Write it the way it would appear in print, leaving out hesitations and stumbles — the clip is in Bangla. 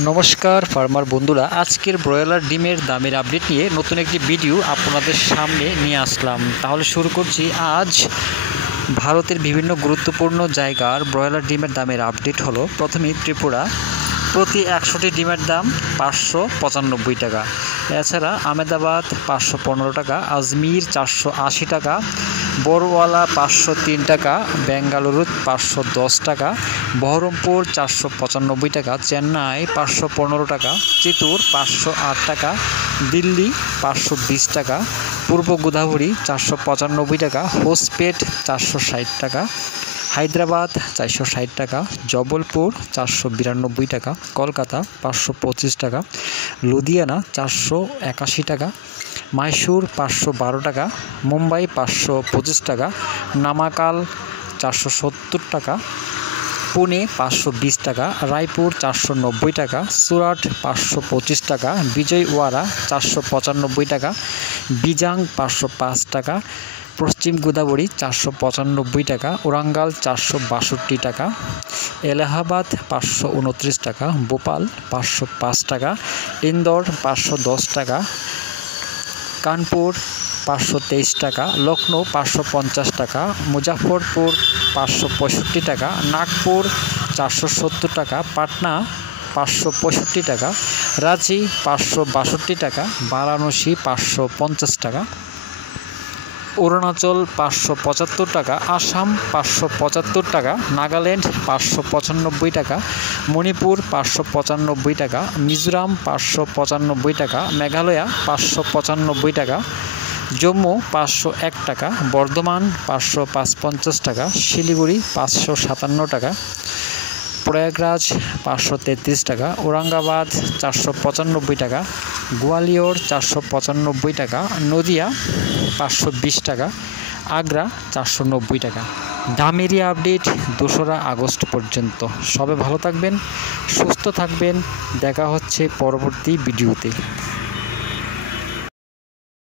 নমস্কার ফার্মার বন্ধুরা, আজকের ব্রয়লার ডিমের দামের আপডেট নিয়ে নতুন একটি ভিডিও আপনাদের সামনে নিয়ে আসলাম। তাহলে শুরু করছি। আজ ভারতের বিভিন্ন গুরুত্বপূর্ণ জায়গার ব্রয়লার ডিমের দামের আপডেট হলো। প্রথমেই ত্রিপুরা, প্রতি 100টি ডিমের দাম 595 টাকা। এছাড়া আহমেদাবাদ 515 টাকা, আজমির 480 টাকা, বড়ওয়ালা 503 টাকা, বেঙ্গালুরু 510 টাকা, বহরমপুর 495 টাকা, চেন্নাই 515 টাকা, চিত্তুর 508 টাকা, দিল্লি 520 টাকা, পূর্ব গোদাবরী 495 টাকা, হোসপেট 460 টাকা, হায়দ্রাবাদ 460 টাকা, জবলপুর 492 টাকা, কলকাতা 525 টাকা, লুধিয়ানা 481 টাকা, মাইসুর 512 টাকা, মুম্বাই 525 টাকা, নামাকাল 470 টাকা, পুনে 520 টাকা, রায়পুর 490 টাকা, সুরাট 525 টাকা, বিজয়ওয়াড়া 495 টাকা, বিজাং 505 টাকা, পশ্চিম গোদাবরী 495 টাকা, ওরাঙ্গাল 462 টাকা, এলাহাবাদ 529 টাকা, ভোপাল 505 টাকা, ইন্দোর 510 টাকা, কানপুর 523 টাকা, লখনৌ 550 টাকা, মুজাফরপুর 565 টাকা, নাগপুর 470 টাকা, পাটনা 565 টাকা, রাঁচি 562 টাকা, বারাণসী 550 টাকা, অরুণাচল 575 টাকা, আসাম 575 টাকা, নাগাল্যান্ড 595 টাকা, মণিপুর 595 টাকা, মিজোরাম 595 টাকা, মেঘালয় 595 টাকা, জম্মু 501 টাকা, বর্ধমান 555 টাকা, শিলিগুড়ি 557 টাকা, প্রয়াগরাজ 533 টাকা, ঔরঙ্গাবাদ 495 টাকা, গোয়ালিয়র 495 টাকা, নদিয়া 520 টাকা, আগ্রা 490 টাকা। দামেরই আপডেট 2রা আগস্ট পর্যন্ত। সবাই ভালো থাকবেন, সুস্থ থাকবেন। দেখা হচ্ছে পরবর্তী ভিডিওতে।